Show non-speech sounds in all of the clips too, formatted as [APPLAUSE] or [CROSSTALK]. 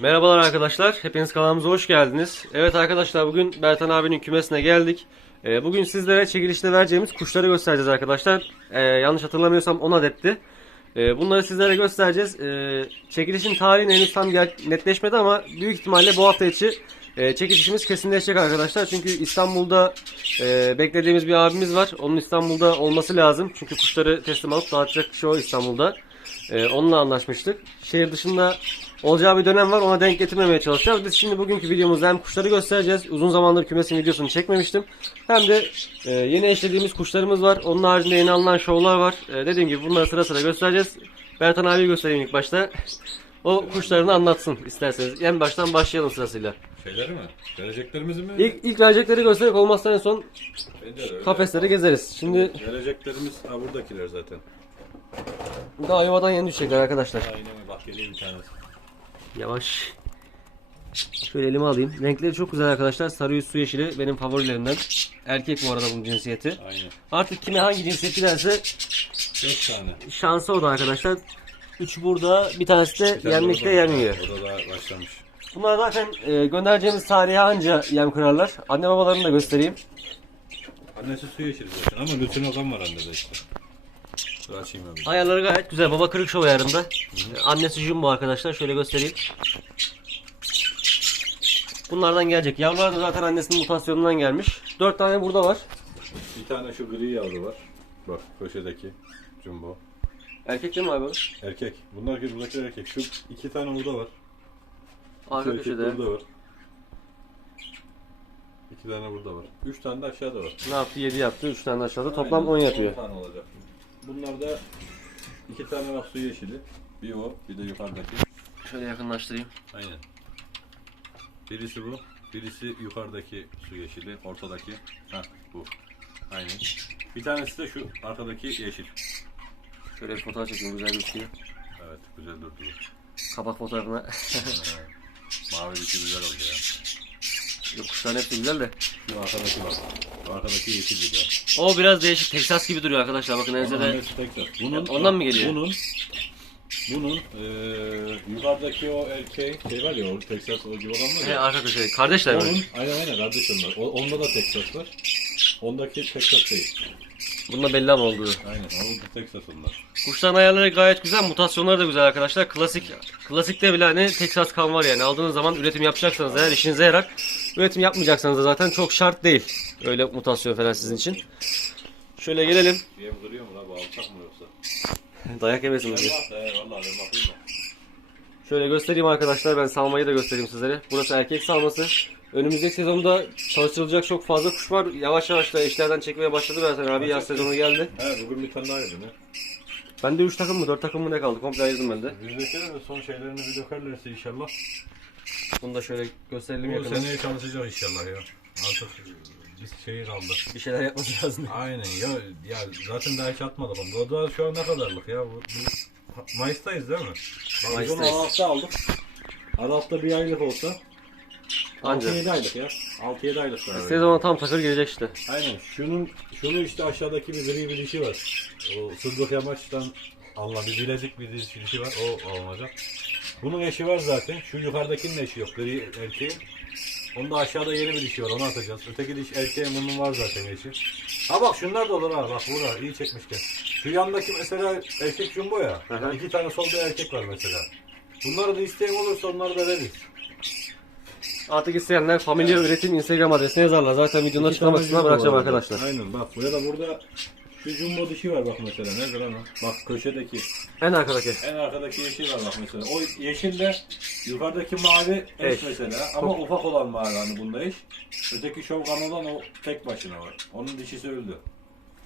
Merhabalar arkadaşlar. Hepiniz kanalımıza hoş geldiniz. Evet arkadaşlar bugün Bertan abinin kümesine geldik. Ee, bugün sizlere çekilişte vereceğimiz kuşları göstereceğiz arkadaşlar. Ee, yanlış hatırlamıyorsam 10 adetti. Ee, bunları sizlere göstereceğiz. Ee, çekilişin tarihi henüz tam netleşmedi ama büyük ihtimalle bu hafta içi e, çekilişimiz kesinleşecek arkadaşlar. Çünkü İstanbul'da e, beklediğimiz bir abimiz var. Onun İstanbul'da olması lazım. Çünkü kuşları teslim alıp dağıtacak kişi o İstanbul'da. Ee, onunla anlaşmıştık. Şehir dışında olacağı bir dönem var. Ona denk getirmemeye çalışacağız. Biz şimdi bugünkü videomuzda hem kuşları göstereceğiz. Uzun zamandır kümesin videosunu çekmemiştim. Hem de e, yeni eşlediğimiz kuşlarımız var. Onun haricinde yeni alınan şovlar var. E, dediğim gibi bunları sıra sıra göstereceğiz. Bertan abi göstereyim ilk başta. O kuşlarını anlatsın isterseniz. En baştan başlayalım sırasıyla. Şeyleri mi? Vereceklerimizi mi? İlk, ilk verecekleri göstererek olmazsa en son öyle. kafesleri gezeriz. Şimdi Vereceklerimiz ha buradakiler zaten. daha yuvadan yeni düşecekler arkadaşlar. Aynen bak geliyor bir tanesi. Yavaş. Şöyle elime alayım. Renkleri çok güzel arkadaşlar. Sarı su yeşili benim favorilerimden. Erkek bu arada bunun cinsiyeti. Aynen. Artık kime hangi cinsiyet giderse 5 tane. şansı o da arkadaşlar. Üç burada, bir tanesi de Bir tane yenmekte orada- yemiyor. O da daha başlamış. Bunlar zaten e, göndereceğimiz tarihe anca yem kırarlar. Anne babalarını da göstereyim. Annesi su yeşili zaten ama bütün okan var annede işte. Dur açayım abi. Ayarları gayet güzel. Baba kırık şov ayarında. Annesi jumbo arkadaşlar. Şöyle göstereyim. Bunlardan gelecek. Yavrular da zaten annesinin mutasyonundan gelmiş. Dört tane burada var. Bir tane şu gri yavru var. Bak köşedeki. Jumbo. Erkek değil mi abi? Erkek. Bunlar ki buradakiler erkek. Şu iki tane burada var. Arka erkek köşede. burada var. İki tane burada var. Üç tane de aşağıda var. Ne yaptı? 7 yaptı. 3 tane de aşağıda. Toplam 10 Aynen, yapıyor. 10 tane olacak. Bunlarda iki tane bak su yeşili. Bir o, bir de yukarıdaki. Şöyle yakınlaştırayım. Aynen. Birisi bu, birisi yukarıdaki su yeşili, ortadaki. Ha bu. Aynen. Bir tanesi de şu arkadaki yeşil. Şöyle bir fotoğraf çekeyim. Güzel gözüküyor. Evet, güzel durdu. bu. Kapak fotoğrafına. Mavi dışı güzel oldu ya. Yok kuşların hepsi güzel de. Şu arkadaki bak. Arkadaki yeşil de. O biraz değişik. Texas gibi duruyor arkadaşlar. Bakın Onun enzede. annesi Texas. Bunun, Ondan mı geliyor? Bunun bunun eee yukarıdaki o erkeği şey var ya o Texas o civardan var He ya. arka köşede. Kardeşler mi? Onun aynen aynen kardeş onlar. O, onda da Texas var. Ondaki Texas değil. Bunda belli ama olduğu. Aynen da Texas onlar. Kuşların ayarları gayet güzel. Mutasyonları da güzel arkadaşlar. Klasik klasikte bile hani Texas kan var yani. Aldığınız zaman üretim yapacaksanız eğer işinize yarar. Üretim yapmayacaksanız da zaten çok şart değil. Öyle mutasyon falan sizin için. Şöyle gelelim. Diye mi duruyor mu la bu alçak mı yoksa? Dayak yemesin he valla ben bakayım da. Şöyle göstereyim arkadaşlar. Ben salmayı da göstereyim sizlere. Burası erkek salması. Önümüzdeki sezonda çalıştırılacak çok fazla kuş var. Yavaş yavaş da eşlerden çekmeye başladı zaten abi. Yaz sezonu geldi. He bugün bir tane daha yedim he. Bende 3 takım mı 4 takım mı ne kaldı? Komple ayırdım ben de. Bizdekiler de son şeylerini bir dökerlerse inşallah. Bunu da şöyle gösterelim Bu yakından. seneye çalışacak inşallah ya. Artık bir şey kaldı. Bir şeyler yapması lazım. Aynen ya ya zaten daha hiç atmadım. O da şu an ne kadarlık ya? Bu, bu Mayıs'tayız değil mi? Bak biz onu Mayıs'tayız. Aralık'ta aldık. Bir aylık olsa Anca. 6-7 aylık ya. 6-7 aylık daha. Sezona tam takır gelecek işte. Aynen. Şunun şunu işte aşağıdaki bir gri bir dişi var. O sızlık yamaçtan Allah bir bilezik bir dişi, var. O olacak. Bunun eşi var zaten. Şu yukarıdakinin eşi yok. Gri erkeğin. Onda aşağıda yeni bir dişi var. Onu atacağız. Öteki diş erkeğin bunun var zaten eşi. Ha bak şunlar da olur ha. Bak burada iyi çekmişken. Şu yandaki mesela erkek jumbo ya. Hı hı. İki tane solda erkek var mesela. Bunları da isteyen olursa onları da veririz. Artık isteyenler Familya Üretim Instagram adresine yazarlar. Zaten videonun jumbo bırakacağım arkadaşlar. Aynen bak buraya da burada şu jumbo dişi var bak mesela. Nerede lan o? Bak köşedeki. En arkadaki. En arkadaki yeşil var bak mesela. O yeşille yukarıdaki mavi eş, Eş. mesela. Ama ufak olan mavi hani bunda eş. Öteki şovgan olan o tek başına var. Onun dişisi öldü.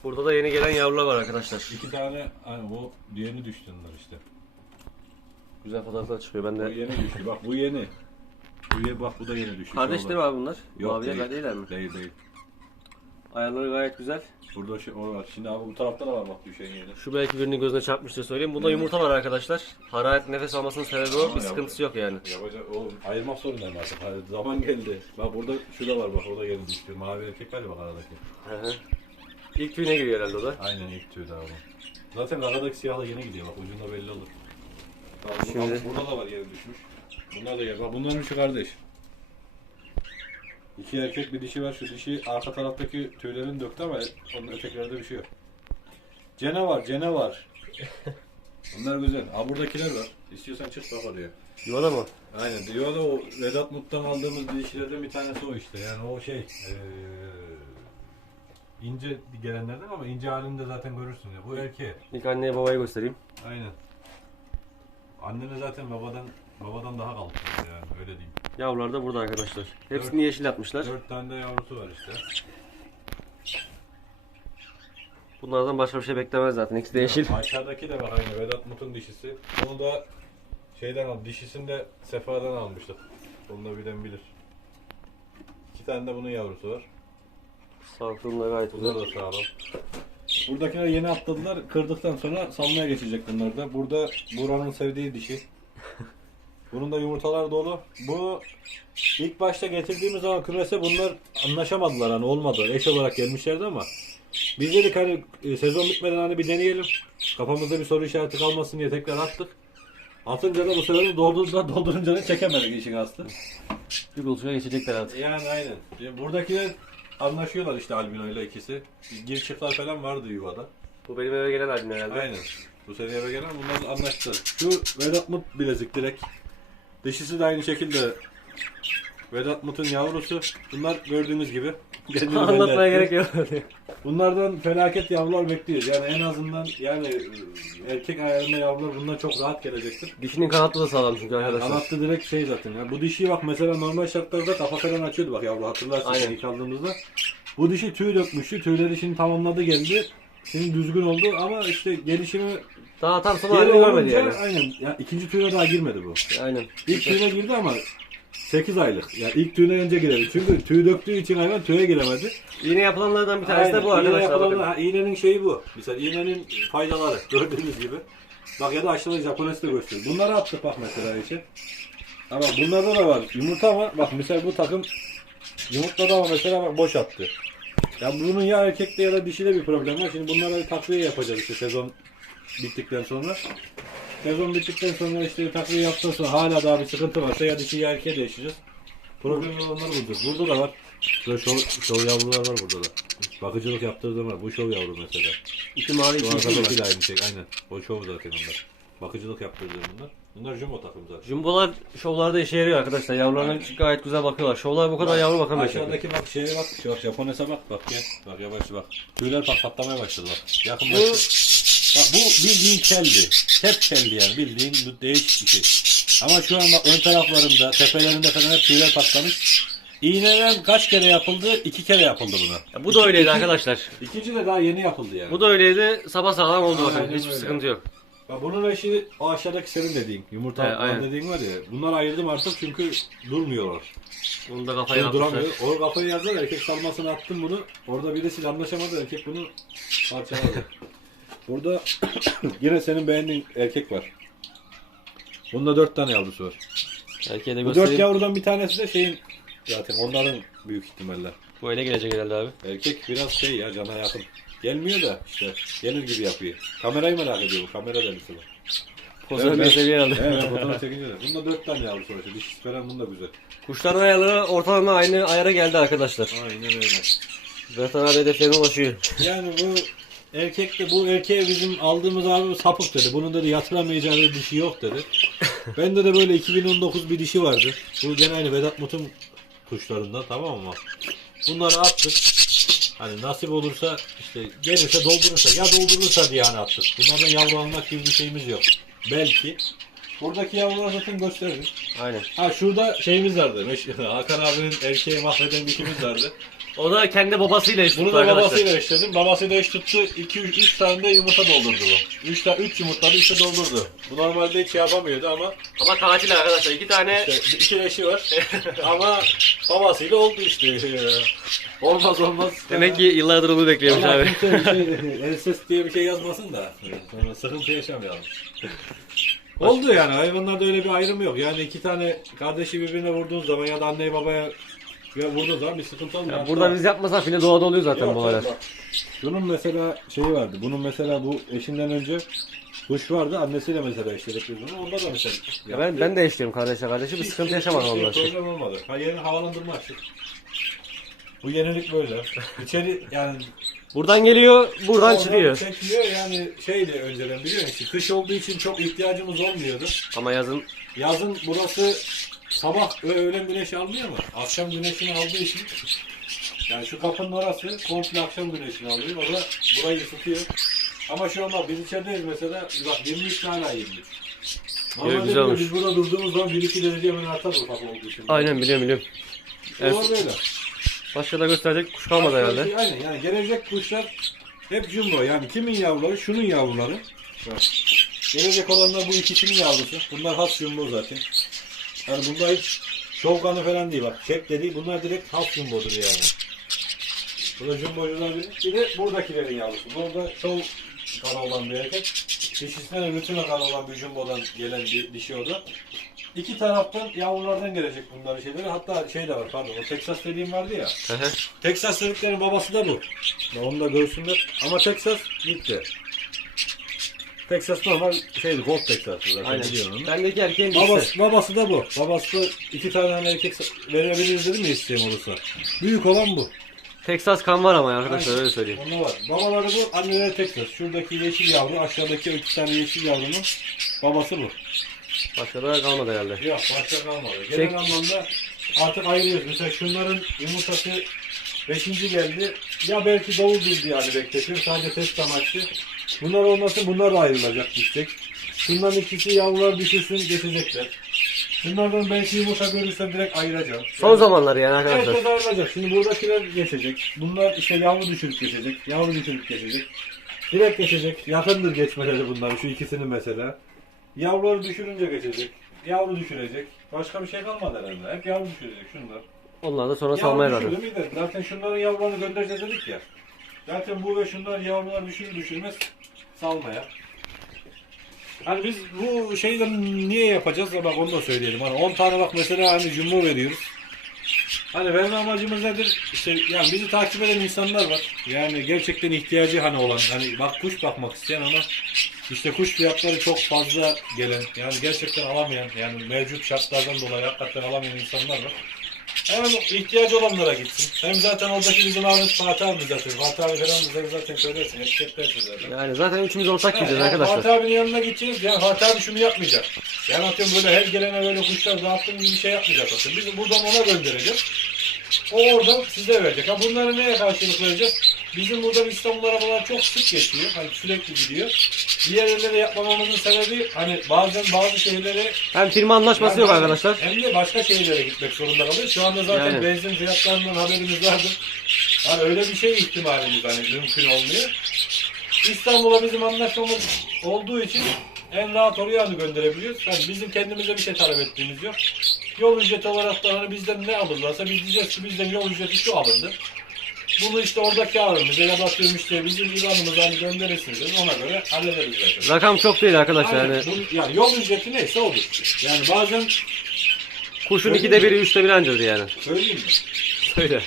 Burada da yeni gelen yavrular var arkadaşlar. İki tane hani bu yeni düştü onlar işte. Güzel fotoğraflar çıkıyor. Ben Bu de yeni düştü. Bak bu yeni. Bu ye, bak bu da yeni düştü. Kardeş değil mi abi bunlar? Yok Maviler değil. değiller mi? Değil değil. Ayarları gayet güzel. Burada şey, o var. Şimdi abi bu tarafta da var bak düşen yeri. Şu belki birinin gözüne çarpmıştır söyleyeyim. Bunda yumurta var arkadaşlar. Hararet nefes almasının sebebi o. Ama Bir sıkıntısı yok yani. Yapacak o ayırmak zorundayım artık. Hadi, zaman geldi. Bak burada şu da var bak o da yeni düştü. Mavi erkek var ya bak aradaki. Hı hı. İlk tüyüne giriyor herhalde o da. Aynen ilk tüy daha bu. Zaten aradaki siyahla yeni gidiyor bak ucunda belli olur. Bak, bu- Şimdi- Burada da var yeri düşmüş. Bunlar da gel. Bak bunların üçü kardeş. İki erkek bir dişi var. Şu dişi arka taraftaki tüylerini döktü ama onun ötekilerde bir şey yok. Cene var, cene var. Bunlar güzel. Ha buradakiler var. İstiyorsan çık bak oraya. Yuvada mı? Aynen. Diyor da o Vedat Mut'tan aldığımız dişilerden bir tanesi o işte. Yani o şey eee ince gelenlerden ama ince halinde zaten görürsün ya. Bu erkeğe. İlk anneye babaya göstereyim. Aynen. Annene zaten babadan babadan daha kaldı yani öyle diyeyim. Yavrular da burada arkadaşlar. Hepsini yeşil yapmışlar. Dört tane de yavrusu var işte. Bunlardan başka bir şey beklemez zaten. İkisi de yeşil. Aşağıdaki de var aynı Vedat Mut'un dişisi. Onu da şeyden al, dişisini de Sefa'dan almıştık. Onu da bilen bilir. İki tane de bunun yavrusu var. Sağlıklı gayet Bunlar güzel. da sağlam. Buradakiler yeni atladılar. Kırdıktan sonra salmaya geçecek bunlar da. Burada Buranın sevdiği dişi. Bunun da yumurtalar dolu. Bu ilk başta getirdiğimiz zaman kümese bunlar anlaşamadılar hani olmadı. Eş olarak gelmişlerdi ama biz dedik hani e, sezon bitmeden hani bir deneyelim. Kafamızda bir soru işareti kalmasın diye tekrar attık. Atınca da bu sefer doldurunca, doldurunca da çekemedik işin aslı. Bir buluşuna geçecekler artık. Yani aynen. Ya Buradakiler anlaşıyorlar işte albino ile ikisi. Gir çıklar falan vardı yuvada. Bu benim eve gelen albüm herhalde. Aynen. Bu sene eve gelen bunlar anlaştılar. Şu Vedat Mut bilezik direkt. Dişisi de aynı şekilde Vedat Mut'un yavrusu. Bunlar gördüğünüz gibi. Kendini Anlatmaya gerek yok. Bunlardan felaket yavrular bekliyoruz. Yani en azından yani e, erkek ayarında yavrular bundan çok rahat gelecektir. Dişinin kanatlı da sağlam çünkü Yani arkadaşlar. kanatta direkt şey zaten. Ya bu dişi bak mesela normal şartlarda kafa falan açıyordu bak yavru hatırlarsın Aynen. ilk aldığımızda. Bu dişi tüy dökmüştü. Tüyleri şimdi tamamladı geldi. Şimdi düzgün oldu ama işte gelişimi Daha tam son geri halini görmedi olunca yani. aynen. Ya ikinci tüyüne daha girmedi bu. Aynen. İlk tüyüne girdi ama 8 aylık. Yani ilk tüyüne önce girdi. Çünkü tüy döktüğü için hayvan tüye giremedi. Yine yapılanlardan bir tanesi de bu İğne arkadaşlar. yapılan- bakın. ha, iğnenin şeyi bu. Mesela iğnenin faydaları [LAUGHS] gördüğünüz gibi. Bak ya da aşağıda Japonesi de gösteriyor. Bunları attık bak mesela işe. Ama bunlarda da var yumurta ama bak mesela bu takım yumurtladı ama mesela bak boş attı. Ya bunun ya erkekte ya da dişide bir problem var. Şimdi bunlara bir takviye yapacağız işte sezon bittikten sonra. Sezon bittikten sonra işte takviye yaptıktan sonra hala daha bir sıkıntı varsa ya dişi ya erkeğe değişeceğiz. Problem olanlar budur. Burada da var. Şöyle şov, şov yavrular var burada da. Bakıcılık yaptığı zaman bu şov yavru mesela. İki mavi iki yeşil var. de aynı şey. Aynen. O şov zaten onlar. Bakıcılık yaptırdığı bunlar. Bunlar jumbo takım zaten. Jumbolar şovlarda işe yarıyor arkadaşlar. Yavrularına gayet güzel bakıyorlar. Şovlar bu kadar yavru bakamıyor. Aşağıdaki bak şeye bak. Şu bak Japones'e bak. Bak gel. Bak yavaş bak. Tüyler patlamaya başladı bak. Yakın bak. Bak bu bildiğin keldi. Hep keldi yani. Bildiğin bu değişik bir şey. Ama şu an bak ön taraflarında, tepelerinde falan hep tüyler patlamış. İğneler kaç kere yapıldı? İki kere yapıldı buna. Ya bu da öyleydi arkadaşlar. İkinci de daha yeni yapıldı yani. Bu da öyleydi. Sabah sağlam oldu bakın. Aynen Hiçbir öyle. sıkıntı yok. Bak bunun eşi o aşağıdaki senin dediğin. Yumurta He, aynen. dediğin var ya. Bunları ayırdım artık çünkü durmuyorlar. Bunu da kafaya Dur, atmışlar. duramıyor. O kafayı yazdılar erkek salmasını attım bunu. Orada birisi anlaşamadı erkek bunu parçaladı. [LAUGHS] Burada [COUGHS] yine senin beğendiğin erkek var. Bunda dört tane yavrusu var. Erkeğe de Bu dört göstereyim. yavrudan bir tanesi de şeyin zaten onların büyük ihtimalle. Bu ele gelecek herhalde abi. Erkek biraz şey ya cana yakın. Gelmiyor da işte gelir gibi yapıyor. Kamerayı merak ediyor bu. Kamera delisi bu. Evet, bir seviye herhalde. Evet [LAUGHS] fotoğraf çekince de. Bunda dört tane yavrusu var. işte. Dişisi falan bunda güzel. Kuşların ayarları ortalama aynı ayara geldi arkadaşlar. Aynen öyle. Bertan abi hedeflerine ulaşıyor. Yani bu erkek de bu erkeğe bizim aldığımız abi sapık dedi. Bunun dedi yatıramayacağı bir dişi yok dedi. [LAUGHS] Bende de böyle 2019 bir dişi vardı. Bu gene aynı Vedat Mut'un kuşlarından tamam mı? Bunları attık. Hani nasip olursa işte gelirse doldurursa ya doldurursa diye hani attık. Bunlardan yavru almak gibi bir şeyimiz yok. Belki. Buradaki yavrular zaten gösterdim. Aynen. Ha şurada şeyimiz vardı. Meş- [LAUGHS] Hakan abinin erkeği mahveden dikimiz vardı. O da kendi babasıyla eş Bunu tuttu da arkadaşlar. babasıyla eşledim. Babasıyla eş tuttu. 2 3 3 tane de yumurta doldurdu bu. 3 tane 3 yumurtladı işte doldurdu. Bu normalde hiç şey yapamıyordu ama Ama katil arkadaşlar. iki tane işte iki eşi var. ama babasıyla oldu işte. [LAUGHS] olmaz olmaz. demek ki yıllardır onu bekliyormuş Allah abi. kimse bir şey, ensest diye bir şey yazmasın da. Sonra sıkıntı yaşamayalım. Oldu yani hayvanlarda öyle bir ayrım yok. Yani iki tane kardeşi birbirine vurduğun zaman ya da anneyi babaya Ya vurduğu zaman bir sıkıntı olmuyor. Ya burada biz yapmasak yine doğada oluyor zaten bu olaylar. Bunun mesela şeyi vardı. Bunun mesela bu eşinden önce kuş vardı. Annesiyle mesela eşledik biz bunu. Onda da mesela. Ya ben, ben de eşliyorum kardeşe kardeşi. Bir sıkıntı yaşamadım hiç ondan. Problem olmadı. Ha yeni havalandırma açtık. Bu yenilik böyle. İçeri yani Buradan geliyor, buradan oradan çıkıyor. çekiyor yani şeydi önceden biliyor musun? Kış olduğu için çok ihtiyacımız olmuyordu. Ama yazın Yazın burası sabah öğlen güneşi almıyor mu? Akşam güneşini aldığı için yani şu kapının orası komple akşam güneşini alıyor. O da burayı ısıtıyor. Ama şu anda biz içerideyiz mesela. Bak 23 hala 23. Normalde güzel diyor, olmuş. biz burada durduğumuz zaman 1-2 derece hemen artar ufak olduğu için. aynen biliyorum biliyorum. Evet. Böyle. Başka da gösterecek kuş kalmadı herhalde. Aynen yani gelecek kuşlar hep jumbo. Yani kimin yavruları? Şunun yavruları. Bak. Gelecek olanlar bu ikisinin yavrusu. Bunlar has jumbo zaten. Yani bunlar hiç şovkanı falan değil bak. Çek dedi. Bunlar direkt has jumbodur yani. Burada jumbocular bir, bir de buradakilerin yavrusu. Burada şov kanı olan bir erkek. Dişisine de rütüne kanı olan bir jumbodan gelen bir dişi o da. İki taraftan yavrulardan gelecek bunların şeyleri. Hatta şey de var pardon. O Texas dediğim vardı ya. Texas dediklerinin babası da bu. Onu da görsünler. Ama Texas gitti. Texas normal şeydi, Gold Texas'tı zaten Aynen. onu. Bendeki erkeğin dişisi. Babası, babası da bu. Babası da iki tane hani erkek verebiliriz dedim ya isteğim olursa. Büyük olan bu. Texas kan var ama arkadaşlar öyle söyleyeyim. Onda var. Babaları bu, anneleri Texas. Şuradaki yeşil yavru, aşağıdaki o iki tane yeşil yavrunun babası bu. Başka da kalmadı herhalde. Yok başka kalmadı. Genel Tek- anlamda artık ayırıyoruz. Mesela şunların yumurtası 5. geldi. Ya belki doğrudur diye hani bekletiyorum. Sadece test amaçlı. Bunlar olmasın bunlar da ayrılacak gidecek. Şunların ikisi yavrular düşürsün geçecekler. Şunlardan belki yumurta görürsem direkt ayıracağım. Son zamanlar yani arkadaşlar. Herkes ayrılacak. Şimdi buradakiler geçecek. Bunlar işte yavru düşürüp geçecek. Yavru düşürüp geçecek. Direkt geçecek. Yakındır geçmeleri bunların. Şu ikisinin mesela. Yavruları düşürünce geçecek. Yavru düşürecek. Başka bir şey kalmadı herhalde. Hep yavru düşürecek şunlar. Onlar da sonra salmaya Yavru düşürdü müydü? Zaten şunların yavrularını göndereceğiz dedik ya. Zaten bu ve şunlar yavrular düşürür düşürmez salmaya. Hani biz bu şeyleri niye yapacağız bak onu da söyleyelim. Hani 10 tane bak mesela hani jumbo veriyoruz. Hani verme amacımız nedir? İşte yani bizi takip eden insanlar var. Yani gerçekten ihtiyacı hani olan hani bak kuş bakmak isteyen ama işte kuş fiyatları çok fazla gelen yani gerçekten alamayan yani mevcut şartlardan dolayı hakikaten alamayan insanlar var. Hem ihtiyacı olanlara gitsin. Hem zaten oradaki bizim abimiz Fatih abi zaten. Fatih abi falan bize zaten söylersin. Etiketlersin zaten. Yani zaten üçümüz ortak gideceğiz yani arkadaşlar. Fatih abinin yanına gideceğiz. Yani Fatih abi şunu yapmayacak. Yani atıyorum böyle her gelene böyle kuşlar dağıttığım gibi bir şey yapmayacak aslında. Biz buradan ona göndereceğiz. O oradan size verecek. Ha bunları neye karşılık vereceğiz? Bizim buradan İstanbul arabalar çok sık geçiyor. Hani sürekli gidiyor. Diğer yerlere yapmamamızın sebebi hani bazen bazı şehirlere Hem firma anlaşması yok arkadaşlar. Hem de başka şehirlere gitmek zorunda kalıyor. Şu anda zaten Yani. benzin fiyatlarından haberimiz vardır. Hani öyle bir şey ihtimalimiz hani mümkün olmuyor. İstanbul'a bizim anlaşmamız olduğu için en rahat oraya hani gönderebiliyoruz. Yani bizim kendimize bir şey talep ettiğimiz yok. Yol ücreti olarak da hani bizden ne alırlarsa biz diyeceğiz ki bizden yol ücreti şu alındı. Bunu işte oradaki ağırımıza ya da atıyorum işte bizim ilanımıza hani gönderirsiniz ona göre hallederiz zaten. Rakam çok değil arkadaşlar Aynen. yani. Bu- yani yol ücreti neyse odur. Yani bazen Kuşun ikide biri, üçte biri ancadır yani. söyleyeyim mi? Öyle.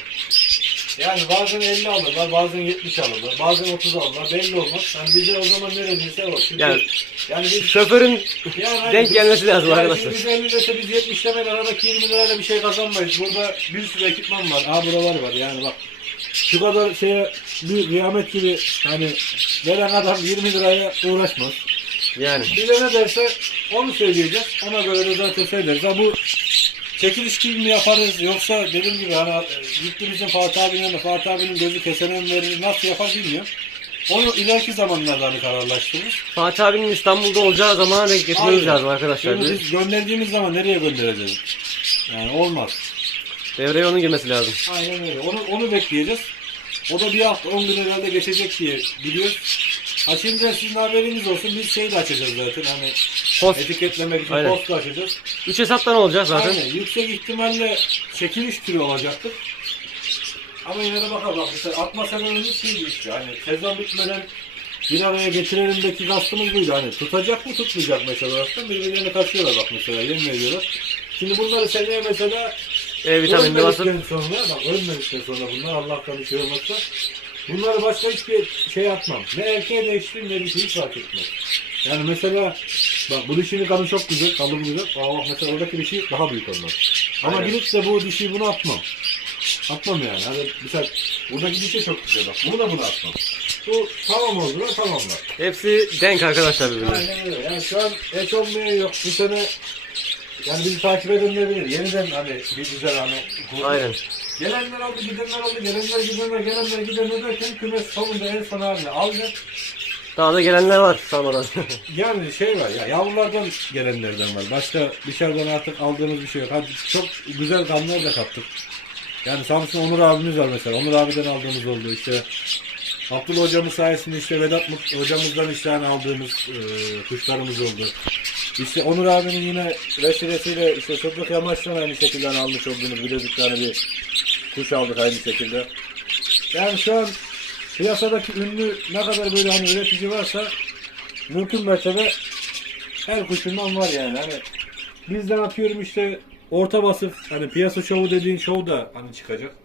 Yani bazen 50 alırlar, bazen 70 alırlar, bazen 30 alırlar. Belli olmaz. Yani bize o zaman ne dediyse o. Çünkü Yani- yani, biz Şoförün yani denk biz- gelmesi lazım yani arkadaşlar. Biz 50 dese biz 70 demek aradaki 20 lirayla bir şey kazanmayız. Burada bir sürü ekipman var. Aa buralar var yani bak. Şu kadar şeye bir kıyamet gibi hani gelen adam 20 liraya uğraşmaz. yani. Bize ne derse onu söyleyeceğiz. Ona göre de zaten söyleriz. Ha bu çekiliş gibi mi yaparız yoksa dediğim gibi hani gitti bizim Fatih abinin yanında Fatih abinin gözü kesene mi verir nasıl yapar bilmiyorum. Onu ileriki zamanlarda hani kararlaştırırız. Fatih abinin İstanbul'da olacağı zamana denk getirmemiz Aynen. lazım arkadaşlar. Şimdi biz gönderdiğimiz zaman nereye göndereceğiz? Yani olmaz. Devreye onun girmesi lazım. Aynen öyle. Onu, onu bekleyeceğiz. O da bir hafta 10 gün herhalde geçecek diye biliyoruz. Ha şimdi sizin haberiniz olsun biz şey de açacağız zaten hani Post. etiketlemek için Aynen. post da açacağız. Üç hesaptan olacak zaten. Aynen. Yüksek ihtimalle çekiliş türü olacaktır. Ama yine de bakalım. Bak mesela atma sebebimiz şeydi işte. Hani sezon bitmeden bir araya getirelimdeki kastımız buydu. Hani tutacak mı tutmayacak mesela aslında birbirlerine kaçıyorlar bak mesela yemin ediyorlar. Şimdi bunları seneye mesela E vitaminini basıp Ölmedikten sonra, bak ölmedikten sonra bunlar Allah'tan bir şey olmazsa bunları başka hiçbir şey atmam. Ne erkeğe değiştireyim ne bir şey hiç fark etmez. Yani mesela bak bu dişinin kanı çok güzel, kalın güzel. Aa bak mesela oradaki dişi daha büyük ondan. Ama Aynen. gidip de bu dişiyi bunu atmam. Atmam yani. Hani mesela buradaki dişi çok güzel bak. Bunu da bunu atmam. Bu tamam oldu mu tamamlar. hepsi denk arkadaşlar birbirine. Aynen öyle. Yani şu an et olmayan yok. Bu sene yani bizi takip edenler Yeniden hani bir güzel hani kurduk. Aynen. Gelenler oldu, gidenler oldu, gelenler gidenler, gelenler gidenler derken kümes sonunda en son haline aldı. Daha da gelenler var salmadan. [LAUGHS] Yani şey var ya yavrulardan gelenlerden var. Başka dışarıdan artık aldığımız bir şey yok. Hadi çok güzel kanlar da kaptık. Yani Samsun Onur abimiz var mesela. Onur abiden aldığımız oldu işte. Abdullah hocamız sayesinde işte Vedat Mut- hocamızdan işte hani aldığımız e, kuşlarımız oldu. İşte Onur abinin yine vesilesiyle işte Sıddık Yamaç'tan aynı şekilde hani almış olduğumuz bilezik tane bir kuş aldık aynı şekilde. Yani şu an piyasadaki ünlü ne kadar böyle hani üretici varsa mümkün mertebe her kuşundan var yani. Hani bizden atıyorum işte orta basıf hani piyasa şovu dediğin şov da hani çıkacak.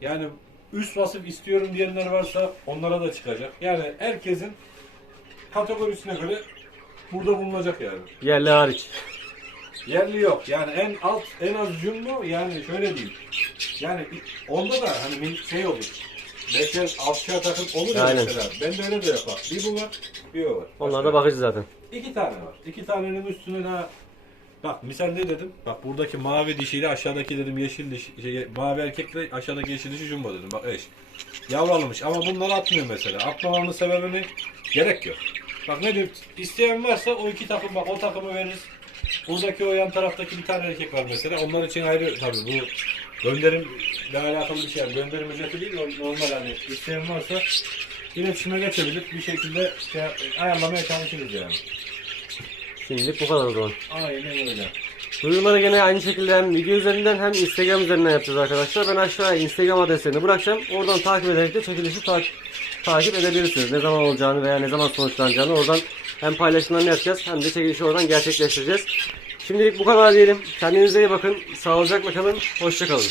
Yani üst vasıf istiyorum diyenler varsa onlara da çıkacak. Yani herkesin kategorisine göre burada bulunacak yani. Yerli hariç. Yerli yok. Yani en alt en az jumbo yani şöyle diyeyim. Yani onda da hani şey olur. Beşer, altışar takım olur ya Aynen. mesela. Ben de öyle de yapar. Bir bu var, bir o var. Onlar da bakıcı zaten. İki tane var. İki tanenin üstüne daha Bak misal ne dedim? Bak buradaki mavi dişiyle aşağıdaki dedim yeşil dişi, şey, mavi erkekle aşağıdaki yeşil dişi jumbo dedim. Bak eş. Yavru alınmış ama bunları atmıyor mesela. Atmamamın sebebini gerek yok. Bak ne diyor? İsteyen varsa o iki takım bak o takımı veririz. Buradaki o yan taraftaki bir tane erkek var mesela. Onlar için ayrı tabii bu gönderimle alakalı bir şey. Yani gönderim ücreti değil normal hani. İsteyen varsa iletişime geçebilir. Bir şekilde şey, ayarlamaya çalışırız yani. Şimdilik bu kadar o zaman. Aynen öyle. Duyuruları gene aynı şekilde hem video üzerinden hem Instagram üzerinden yapacağız arkadaşlar. Ben aşağıya Instagram adreslerini bırakacağım. Oradan takip ederek de çekilişi ta- takip edebilirsiniz. Ne zaman olacağını veya ne zaman sonuçlanacağını oradan hem paylaşımlarını yapacağız hem de çekilişi oradan gerçekleştireceğiz. Şimdilik bu kadar diyelim. Kendinize iyi bakın. Sağlıcakla kalın. Hoşça kalın.